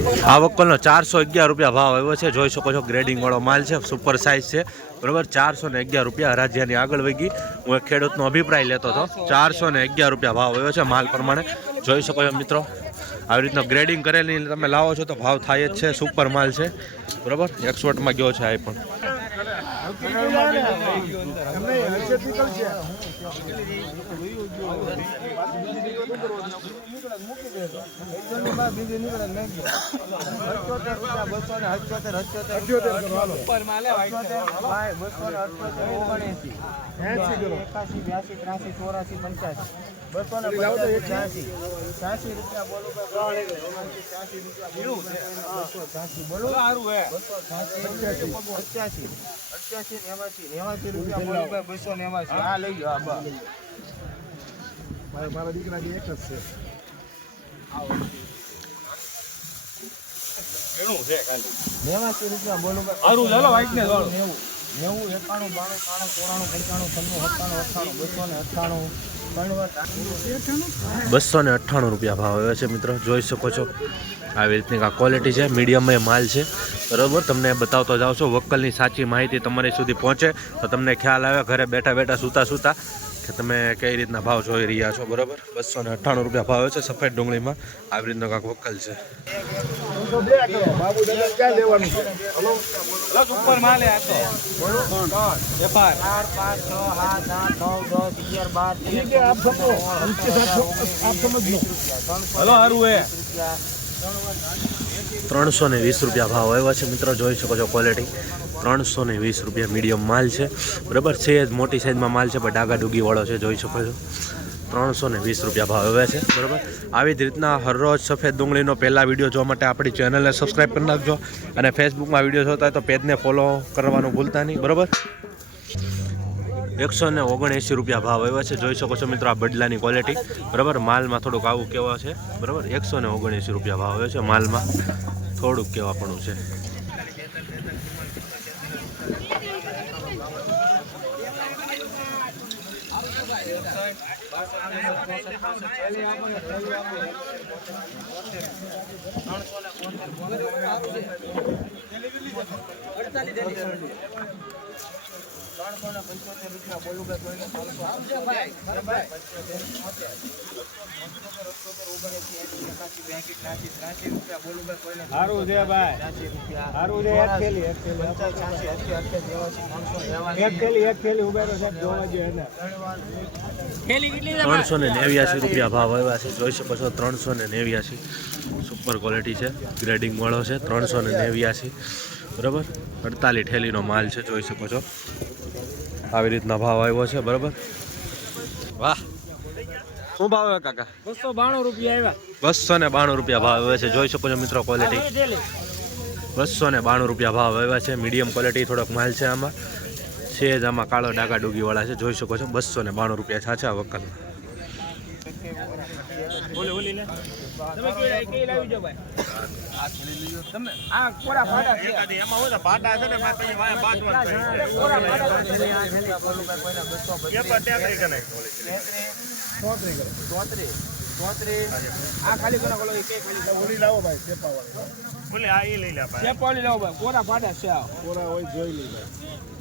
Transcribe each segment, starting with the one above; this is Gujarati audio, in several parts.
આ વક્કલનો ચારસો અગિયાર રૂપિયા ભાવ આવ્યો છે. જોઈ શકો છો ગ્રેડિંગવાળો માલ છે. સુપર સાઇઝ છે. બરાબર? ચારસો ને અગિયાર રૂપિયા હરાજીયાની આગળ વગી હું એક ખેડૂતનો અભિપ્રાય લેતો હતો. ચારસો ને અગિયાર રૂપિયા ભાવ આવ્યો છે માલ પ્રમાણે. જોઈ શકો છો મિત્રો, આવી રીતનો ગ્રેડિંગ કરેલી તમે લાવો છો તો ભાવ થાય જ છે. સુપર માલ છે. બરાબર? એક્સપોર્ટમાં ગયો છે આ પણ એકાસી બ્યાસી ત્રાસી ચોરાસી પંચ્યાસી. બસો ને છ્યાસી. છ્યાસી રૂપિયા બોલો ભાઈ છ્યાસી રૂપિયા બસો છ્યાસી બોલો. બસો છ્યાસી પંચ્યાસી. અઠ્યાસી નેવાસી નેવાસી રૂપિયા બોલો બસો નેવાસી આ લઈ જાઓ મારા દીકરા એક જ છે. નેવાસી રૂપિયા બોલો ભાઈ. નેવું. નેવું એકાણું બાણું ત્રાણું ચોરાણું પંચાણું છન્નું સત્તાણું અઠ્ઠાણું બસો ને અઠાણું બસો ને અઠ્ઠાણું રૂપિયા ભાવ આવ્યો છે મિત્રો. જોઈ શકો છો. આવી રીતની આ ક્વોલિટી છે. મીડિયમમાં માલ છે. બરાબર? તમને બતાવતો જાઓ છો. વક્કલની સાચી માહિતી તમારી સુધી પહોંચે. તો તમને ખ્યાલ આવે ઘરે બેઠા બેઠા સૂતા સૂતા કે તમે કઈ રીતના ભાવ જોઈ રહ્યા છો. બરાબર? બસો ને અઠ્ઠાણું રૂપિયા ભાવ છે સફેદ ડુંગળીમાં. આવી રીતનો કાંક વક્કલ છે. ત્રણસો ને વીસ રૂપિયા ભાવ આવ્યા છે મિત્રો જોઈ શકો છો ક્વોલિટી ત્રણસો ને વીસ રૂપિયા મીડિયમ માલ છે. બરાબર છે જ મોટી સાઈઝમાં માલ છે પણ ડાગા ડુગીવાળો છે જોઈ શકો છો. ત્રણસો ને વીસ રૂપિયા ભાવ હવે છે, બરાબર? આવી જ રીતના હરરોજ સફેદ ડુંગળીનો પહેલા વીડિયો જોવા માટે આપણી ચેનલને સબસ્ક્રાઈબ કરી નાખજો અને ફેસબુકમાં વીડિયો જોતા હોય તો પેજને ફોલો કરવાનું ભૂલતા નહીં, બરાબર? એકસો ને ઓગણએંસી રૂપિયા ભાવ આવ્યા છે, જોઈ શકો છો મિત્રો આ બદલાની ક્વોલિટી બરાબર? માલમાં થોડુંક આવું કેવા છે, બરાબર? એકસો ને ઓગણએંસી રૂપિયા ભાવ આવ્યો છે માલમાં, થોડુંક કેવાપણું છે ત્રણસો ને પંચોતેર રૂપિયા બોલું ભાઈ કોઈને સારું છે ભાઈ. સારું છે એક થેલી એક થેલી. એક થેલી એક થેલી ઉભેરો સાહેબ જોવા જોઈએ ત્રણસો ને નેવ્યાસી રૂપિયા ભાવ આવ્યા છે. જોઈ શકો છો, ત્રણસો ને નેવ્યાસી. સુપર ક્વોલિટી છે. ગ્રેડિંગ મળો છે, ત્રણસો ને નેવ્યાસી. બરાબર? અડતાલીસ ઠેલીનો માલ છે, જોઈ શકો છો. આવી રીતના ભાવ આવ્યો છે, બરાબર? વાહ. શું ભાવ આવ્યો કાકા? બસો બાણું રૂપિયા આવ્યા. બસો ને બાણું રૂપિયા ભાવ આવ્યા છે. જોઈ શકો છો મિત્રો ક્વોલિટી બસો ને બાણું રૂપિયા ભાવ આવ્યા છે. મીડિયમ ક્વોલિટી થોડોક માલ છે આમાં. છે જ. આમાં કાળો ડાકા ડુગીવાળા છે. જોઈ શકો છો બસો ને બાણું રૂપિયા છાછે આ વકલના તમે કઈ કઈ લાવી ભાઈ? તમે આ કોરા ફાટા છે. એમાં હોય ફાટા છે ને પછી વાય બાટવા કોરા ફાટા છે ચોત્રીસ ચોત્રીસ આ ખાલી લઈ ખાલી લાવો ભાઈ. ચેપા વાળી લાવો ભાઈ કોરા ફાડા છે આ. કોરા હોય જોઈ લઈ ભાઈ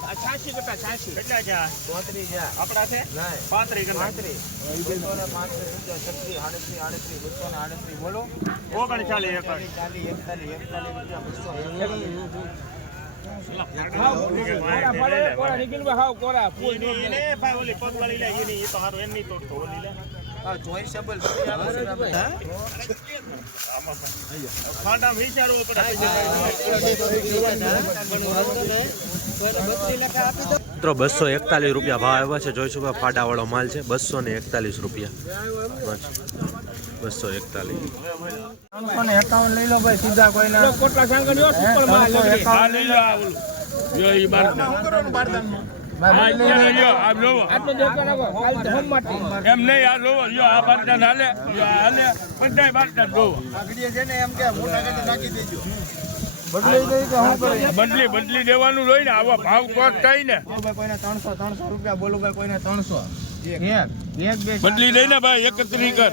આ છાસી કેટલા છાસી ચોત્રીસ છે આપડા છે પાંત્રીસ પાંત્રીસ બસો ને ને આડત્રીસ બોલો ઓગણચાલીસ ચાલીસ એકતાલીસ એકતાલીસ રૂપિયા બસો હાવ કોરા ફાટા કોરા નીકળી ભાઈ હાવ કોરા ફૂલ ચોઈસેબલ મિત્રો બસો એકતાલીસ રૂપિયા ભાવ આવ્યા છે. જોઈ શકો ફાટાવાળો માલ છે. બસો ને એકતાલીસ રૂપિયા. બસો. એકતાલીસ. ત્રણસો ને એકાવન લઈ લો ભાઈ સીધા કોઈને. કોટલા એમ નહીં આ લોવો જો આ હાલે હાલે. બધા કે બદલી બદલી દેવાનું હોય ને આવા ભાવ કોટ થાય ને? કોઈને ત્રણસો ત્રણસો રૂપિયા બોલું ભાઈ કોઈને ત્રણસો. બદલી દઈ ને બદલી લઈને ભાઈ એકત્રી કર.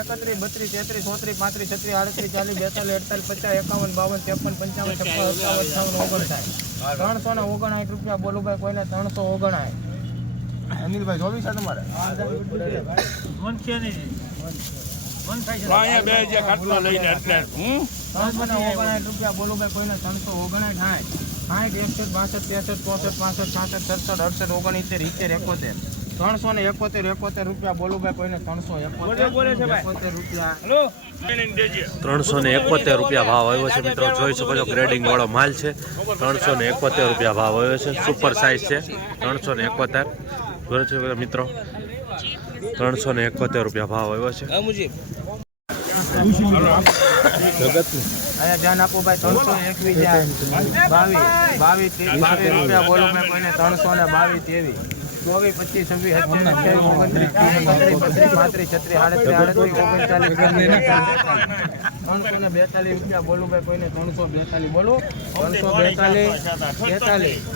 એકત્રીસ બત્રીસ તેત્રીસ ચોત્રીસ પાંત્રીસ છત્રીસ આડત્રીસ ચાલીસ બેતાલીસ અડતાલીસ પચાસ એકાવન બાવન ત્રેપન પંચાવન છપ્પન સત્તાવન અઠાવન ઓગણસાઠ. ત્રણસો ને ઓગણસાઠ રૂપિયા બોલું ભાઈ કોઈને ત્રણસો ઓગણસાઠ. અનિલભાઈ જોવી છે તમારે? સાઠ સાઠ એકસઠ બાસઠ ત્રેસઠ ચોસઠ પાસઠ છાસઠ સડસઠ અડસઠ ઓગણસિત્તેર ઇત્તેર એકોતેર. ત્રણસો ને એકોતેર એકોતેર રૂપિયા બોલું ભાઈ કોઈને ત્રણસો એકોતેર બોલે છે ભાઈ. એકોતેર રૂપિયા. ત્રણસો ને એકોતેર રૂપિયા ભાવ આવ્યો છે મિત્રો. જોઈ શકો છો ગ્રેડિંગ વાળો માલ છે. ત્રણસો ને એકોતેર રૂપિયા ભાવ આવ્યો છે. સુપર સાઇઝ છે. ત્રણસો ને એકોતેર. જોઈ શકો મિત્રો. ત્રણસો ને એકોતેર રૂપિયા ભાવ આવ્યો છે. અહીંયા ધ્યાન આપો ભાઈ ત્રણસો એકવીસ બાવીસ બાવીસ બાવીસ રૂપિયા બોલો ભાઈ કોઈને ત્રણસો ને બાવીસ ત્રેવીસ. ચોવીસ પચીસ છવ્વીસ ઓગણત્રીસ ત્રીસ બત્રીસ પાંત્રીસ છત્રીસ આડત્રીસ ત્રણસો ને બેતાલીસ રૂપિયા બોલું ભાઈ કોઈને ત્રણસો બેતાલીસ બોલો ત્રણસો બેતાલીસ બેતાલીસ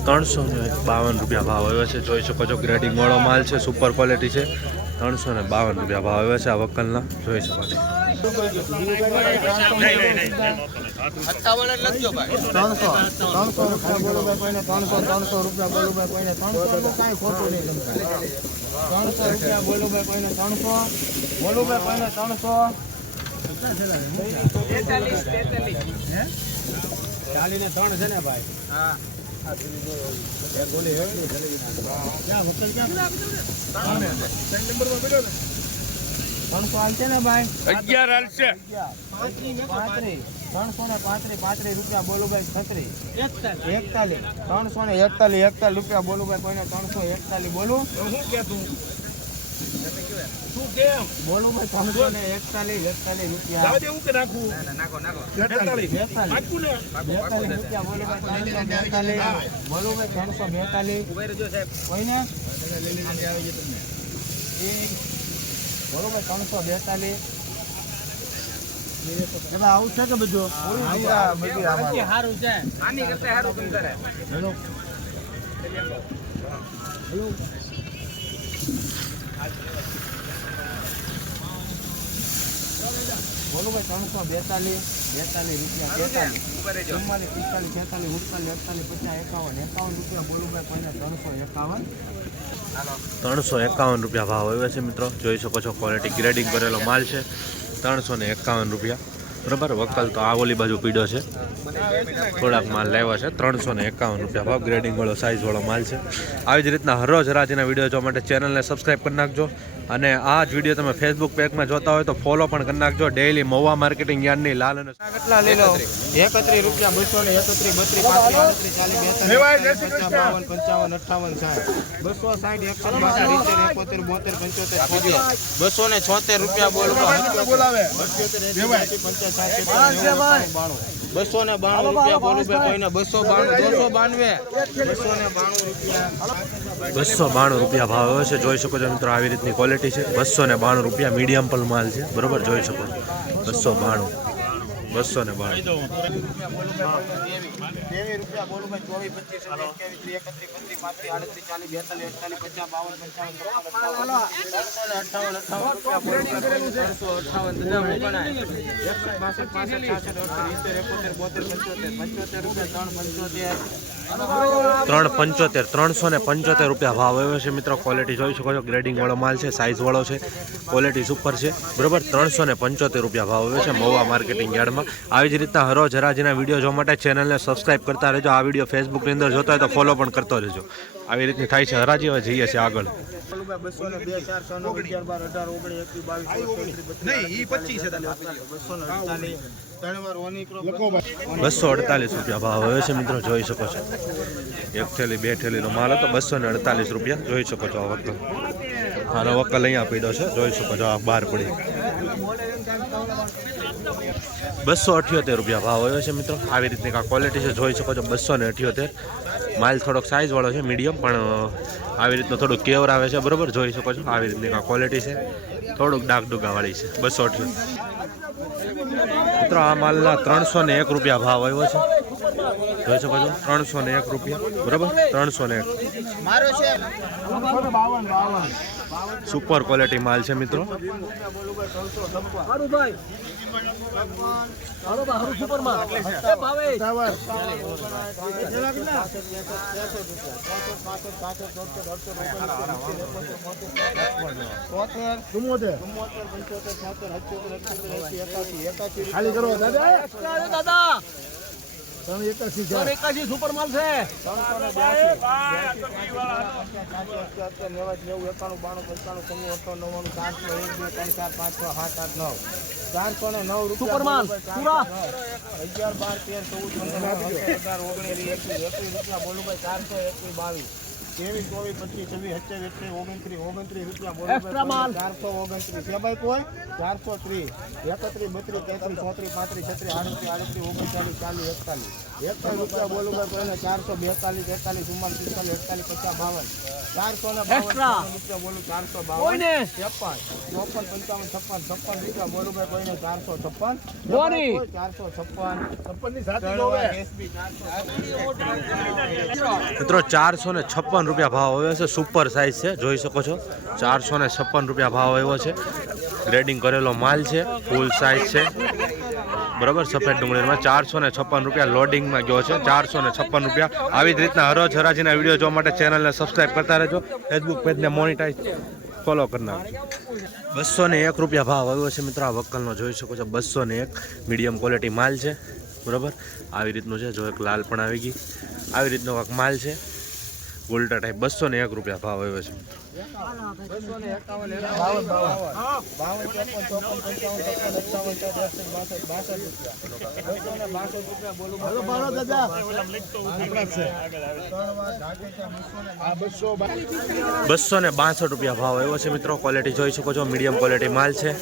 ત્રણસો ને બાવન બાવન રૂપિયા ભાવ આવ્યો છે જોઈ શકો છો ગ્રેડિંગ વાળો માલ છે સુપર ક્વોલિટી છે ત્રણસો ને બાવન રૂપિયા ભાવ આવ્યો છે આ વકલના જોઈ શકો છો ત્રણસો રૂપિયા બોલું ભાઈ કોઈને ત્રણસો નું કાંઈ ખોટું નહીં ત્રણસો રૂપિયા બોલું ભાઈ કોઈને ત્રણસો બોલું ભાઈ કોઈને ત્રણસો ચાલીને ત્રણ છે ને ભાઈ હા ત્રણસો હાલશે ને ભાઈ? અગિયાર હાલશે ત્રણસો ને પાંત્રીસ પાંત્રીસ રૂપિયા બોલું ભાઈ છત્રીસ. એકતાલીસ. ત્રણસો ને એકતાલીસ એકતાલીસ રૂપિયા બોલું ભાઈ કોઈને ત્રણસો એકતાલીસ બોલું. બોલું ભાઈ ત્રણસો ને એકતાલીસ એકતાલીસ રૂપિયા. બેતાલીસ બેતાલીસ રૂપિયા બોલું ભાઈ ત્રણસો બેતાલીસ. બોલું ભાઈ ત્રણસો બેતાલીસ આવું છે કે બધું? સારું છે. આની કરતા સારું કેમ કરે. બોલો ભાઈ ત્રણસો બેતાલીસ બેતાલીસ રૂપિયા બેતાલીસ. ચુમ્માલીસ પિસ્તાલીસ છેતાલીસ ઉડતાલીસ એકતાલીસ પચાસ એકાવન એકાવન રૂપિયા બોલું ભાઈ કોઈને ત્રણસો એકાવન. ત્રણસો એકાવન રૂપિયા ભાવ આવ્યો છે મિત્રો. જોઈ શકો છો ક્વોલિટી ગ્રેડિંગ કરેલો માલ છે. ત્રણસો ને એકાવન રૂપિયા. બરાબર? વકલ તો આ ઓલી બાજુ પીડ્યો છે. થોડાક માલ લેવા છે. ત્રણસો ને એકાવન રૂપિયા ભાવ. ગ્રેડિંગવાળો સાઇઝવાળો માલ છે. આવી જ રીતના હરરોજ હરાજીના વીડિયો જોવા માટે ચેનલને સબસ્ક્રાઈબ કરી નાખજો. અને આ જ વીડિયો તમે ફેસબુક પેજમાં જોતા હોય તો ફોલો પણ કરી નાખજો. ડેઈલી મહુવા માર્કેટિંગ યાર્ડની લાલ અને કેટલા લઈ લો એકત્રીસ રૂપિયા બસો ને એકત્રીસ બત્રીસ પાંત્રીસ ચાલીસ બેતાલીસ બાવન પંચાવન અઠાવન સાઠ. બસો સાઠ એકસઠ બાસઠ ઇત્તેર એકોતેર બોતેર પંચોતેર છોતેર. બસો ને છોતેર રૂપિયા બોલો બસો ને બાણું રૂપિયા બોલું કોઈને. બસો બાણું દોઢસો બાણવે બસો ને બાણું રૂપિયા. બસો બાણું રૂપિયા ભાવ છે. જોઈ શકો છો મિત્રો આવી રીતની ક્વોલિટી છે બસો ને બાણું રૂપિયા મીડિયમ પલ માલ છે બરોબર જોઈ શકો બસો બાણું બસો ને બાણું પંચોતેર રૂપિયા ત્રણ પંચોતેર ત્રણ પંચોતેર ત્રણસો ને પંચોતેર રૂપિયા ભાવ આવ્યો છે મિત્રો. ક્વોલિટી જોઈ શકો છો ગ્રેડિંગવાળો માલ છે સાઇઝવાળો છે ક્વોલિટી સુપર છે. બરોબર ત્રણસો ને પંચોતેર રૂપિયા ભાવ આવ્યો છે મહુવા માર્કેટિંગ યાર્ડમાં. આવી જ રીતના હરોજ હરાજીના વીડિયો જોવા માટે ચેનલને સબસ્ક્રાઇબ કરતા રહેજો. આ વીડિયો ફેસબુકની અંદર જોતા હોય તો ફોલો પણ કરતો રહેજો. આવી રીતની થાય છે હરાજી હવે જઈએ છીએ આગળ. ભાઈ બસો અડતાલીસ રૂપિયા ભાવ આવ્યો છે મિત્રો, જોઈ શકો છો. એક થેલી, બે થેલીનો માલ હતો, બસો ને અડતાલીસ રૂપિયા. જોઈ શકો છો આ વકલ આનો વકલ અહીંયા પીડ્યો છે. જોઈ શકો છો આ બહાર પડી. બસો અઠ્યોતેર રૂપિયા ભાવ આવ્યો છે મિત્રો. આવી રીતની આ ક્વોલિટી છે, જોઈ શકો છો. બસો ને અઠ્યોતેર. માલ થોડોક સાઇઝવાળો છે મીડિયમ પણ આવી રીતનું થોડુંક કેવર આવે છે, બરાબર? જોઈ શકો છો. આવી રીતની ક્વોલિટી છે. થોડુંક ડાક ડુગાવાળી છે. બસો અઠ્યાસી મિત્રો આ માલના ત્રણસો ને એક રૂપિયા ભાવ આવ્યો છે. જોઈ શકો છો ત્રણસો ને એક રૂપિયા. બરાબર? ત્રણસો ને એક. સુપર ક્વોલિટી માલ છે મિત્રો. ખાલી કરો દાદા. તમે એકાસી છે. ચારસો ને નવ રૂપિયા અગિયાર બાર તેર ચૌદ પંદર અઢાર ઓગણીસ એકવીસ એકવીસ રૂપિયા બોલું ભાઈ ચારસો એકવીસ બાવીસ. ત્રેવીસ ચોવીસ પચીસ છવ્વીસ સત્યાવીસ અઠ્યાવીસ ઓગણત્રીસ ઓગણત્રીસ રૂપિયા બોલું ચારસો ઓગણત્રીસ. કોઈ? ચારસો ત્રીસ. એકત્રીસ બત્રીસ તેત્રીસ ચોત્રીસ પાંત્રીસ છત્રીસ આડત્રીસ આડત્રીસ ઓગણચાલીસ ચાલીસ એકતાલીસ. એકતાલીસ રૂપિયા બોલું ભાઈ કોઈને ચારસો બેતાલીસ તેતાલીસ ચુમ્માલીસ પિસ્તાલીસ એકતાલીસ પચાસ બાવન. ચારસો ને બાવન રૂપિયા બોલું ચારસો બાવન. છપ્પન. ચોપન પંચાવન છપ્પન છપ્પન રૂપિયા બોલું ભાઈ કોઈને ચારસો છપ્પન. ચારસો છપ્પન. છપ્પનની સાથે જોવે. એસબી ચારસો મિત્રો ચારસો ને છપ્પન રૂપિયા ભાવ આવ્યો છે. સુપર સાઇઝ છે. જોઈ શકો છો. ચારસો ને છપ્પન રૂપિયા ભાવ આવ્યો છે. ગ્રેડિંગ કરેલો માલ છે. ફૂલ સાઇઝ છે. બરાબર? સફેદ ડુંગળીમાં ચારસો ને છપ્પન રૂપિયા લોડિંગમાં ગયો છે. ચારસો ને છપ્પન રૂપિયા. આવી જ રીતના હરોજ હરાજીના વીડિયો જોવા માટે ચેનલને સબસ્ક્રાઈબ કરતા રહેજો. ફેસબુક પેજને મોનિટાઈઝ ફોલો કરનાર બસો ને એક રૂપિયા ભાવ આવ્યો છે મિત્રો. આ વક્કલનો જોઈ શકો છો. બસો ને એક મીડિયમ ક્વોલિટી માલ છે. બરાબર? આવી રીતનું છે. જો એક લાલ પણ આવી ગઈ. આવી રીતનો કાંક માલ છે. ઉલટા ટાઈપ બસો ને એક રૂપિયા ભાવ આવ્યો છે બસો ને એકાવન બાસઠ રૂપિયા ભાવ એવો છે મિત્રો. ક્વોલિટી જોઈ શકો છો. મીડિયમ ક્વોલિટી માલ છે.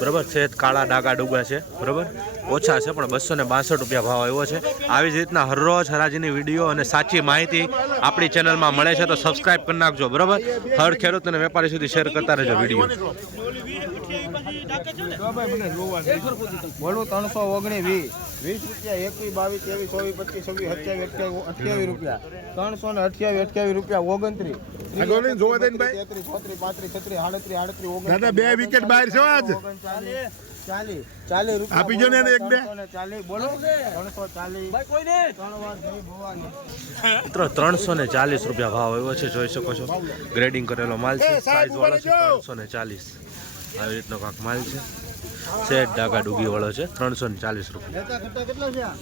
બરાબર? છે કાળા ડાગા ડુગા છે. બરાબર? ઓછા છે, પણ બસો ને બાસઠ રૂપિયા ભાવ એવો છે. આવી જ રીતના હરરોજ હરાજીની વીડિયો અને સાચી માહિતી આપણી ચેનલમાં મળે છે, તો સબસ્ક્રાઈબ કરી નાખજો. બરાબર? હર ખેડૂત અને વેપારી સુધી શેર કરતા રહેજો વીડિયો. બોલું ત્રણસો ઓગણીસ વીસ. વીસ રૂપિયા એકવીસ બાવીસ ત્રેવીસ ચોવીસ પચીસ છવ્વીસ અઠ્યાવીસ અઠ્યાવીસ અઠ્યાવીસ રૂપિયા. ત્રણસો ને અઠ્યાવીસ અઠ્યાવીસ રૂપિયા ઓગણત્રીસ. ચોત્રીસ પાંત્રીસ છત્રીસ આડત્રીસ આડત્રીસ ઓગણ બે વિકેટ બહાર છે આજ. રૂપિયા આપી જો ને એક બે. બોલો ત્રણસો ચાલીસ. મિત્રો ત્રણસો ને ચાલીસ રૂપિયા ભાવ આવ્યો છે જોઈ શકો છો. ગ્રેડિંગ કરેલો માલ છે. સાઈઝ વાળો છે ત્રણસો ને ચાલીસ. આવી રીતનો કાંક માલ છે. સેટ ડાગા ડુગી વાળો છે ત્રણસો ને ચાલીસ રૂપિયા.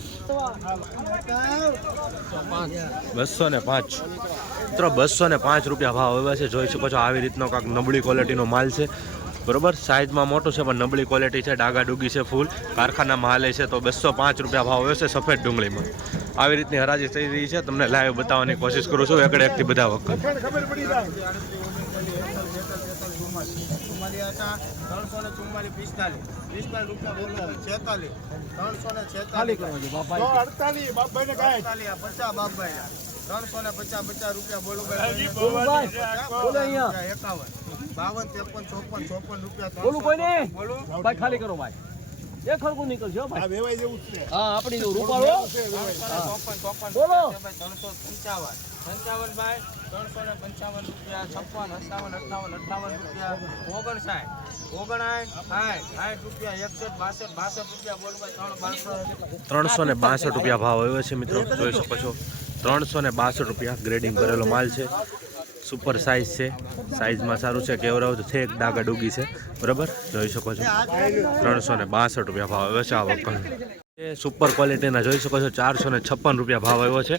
બસો ને પાંચ. મિત્રો બસો ને પાંચ રૂપિયા ભાવ એવા છે જોઈ શકો છો. આવી રીતનો કાંક નબળી ક્વોલિટીનો માલ છે. બરોબર? સાઇઝમાં મોટું છે પણ નબળી ક્વોલિટી છે ડાગા ડુગી છે ફૂલ. કારખાનામાં હાલે છે તો બસો પાંચ રૂપિયા ભાવ આવ્યો છે સફેદ ડુંગળીમાં. આવી રીતની હરાજી થઈ રહી છે. તમને લાઈવ બતાવવાની કોશિશ કરું છું એકડે એકથી બધા વખત ત્રણસો ને પચાસ પચાસ રૂપિયા બોલો. એકાવન. બાવન ત્રેપન ચોપન ચોપન રૂપિયા બોલું કોઈને? બોલું. ભાઈ ખાલી કરો ભાઈ. એક ખડકું નીકળશે ભાઈ. આ જેવું છે. હા આપણી જો રૂપાળો? ચોપન ચોપન બોલો. ત્રણસો પંચાવન. પંચાવન ભાઈ ત્રણસો ને પંચાવન રૂપિયા છપ્પન સત્તાવન અઠાવન અઠાવન રૂપિયા. ઓગણસાઠ. ઓગણાઠ સાઠ સાઠ રૂપિયા એકસઠ બાસઠ બાસઠ રૂપિયા બોલ ભાઈ ત્રણ બાસઠ ત્રણસો ને બાસઠ રૂપિયા ભાવ આવ્યો છે મિત્રો જોઈ શકો છો. ત્રણસો ને બાસઠ રૂપિયા ગ્રેડિંગ કરેલો માલ છે. સુપર સાઇઝ છે. સાઇઝમાં સારું છે કેવરાવ છે એક ડાગા ડૂગી છે. બરાબર? જોઈ શકો છો. ત્રણસો ને બાસઠ રૂપિયા ભાવ આવ્યો છે આ વખત. એ સુપર ક્વોલિટીના જોઈ શકો છો ચારસો ને છપ્પન રૂપિયા ભાવ આવ્યો છે.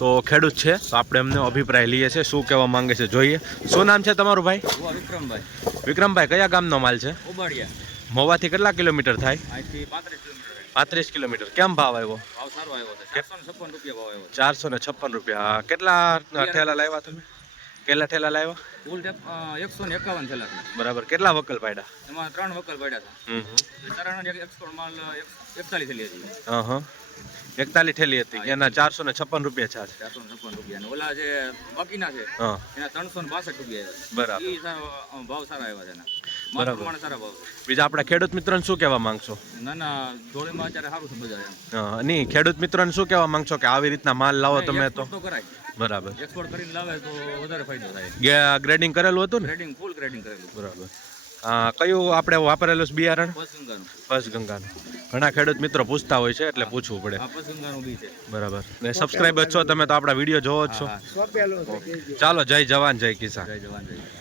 તો ખેડૂત છે તો આપણે એમને અભિપ્રાય લઈએ છીએ શું કહેવા માંગે છે જોઈએ. શું નામ છે તમારું ભાઈ? વિક્રમભાઈ. વિક્રમભાઈ કયા ગામનો માલ છે? મોવાથી કેટલા કિલોમીટર થાય? પાંત્રીસ કિલોમીટર. કેમ ભાવ આવ્યો? ચારસો ને છપ્પન રૂપિયા કેટલા ઠેલા લાવ્યા તમે? કેટલા ઠેલા લાવ્યા? કુલ એકસો ને એકાવન ઠેલા છે બરાબર કેટલા વકલ પાડ્યા? એમાં ત્રણ વકલ પડ્યા હતા. એક્સપોર્ટ માલ એકતાલીસ થયેલી હતી. હા એકતાલીસ ઠેલી હતી. એના ચારસો ને છપ્પન રૂપિયા ચાર્જ. ચારસો ને છપ્પન રૂપિયા. ઓલા જે બાકીના છે એના ત્રણસો ને બાસઠ રૂપિયા બરાબર. ભાવ સારા આવ્યા છે એના. બીજા આપણા ખેડૂત મિત્રોને શું કહેવા માંગશો? ના ના ધોળીમાં અત્યારે સારું છે બજાર નહીં ખેડૂત મિત્રોને શું કહેવા માંગશો કે આવી રીતના માલ લાવો તમે તો? કરાય. બરાબર. એક્સપોર્ટ કરીને લાવે તો વધારે ફાયદો થાય. ગ્રેડિંગ કરેલું હતું ને? ગ્રેડિંગ ફૂલ ગ્રેડિંગ કરેલું. બરાબર. આ કયું આપણે વાપરેલું છે બિયારણ? પસગંગાનું ઘણા ખેડૂત મિત્રો પૂછતા હોય છે એટલે પૂછવું પડે. બરાબર. ને સબસ્ક્રાઈબર છો તમે તો આપણા વીડિયો જોવો જ છો. ચાલો જય જવાન જય કિસાન. જય જવાન જય.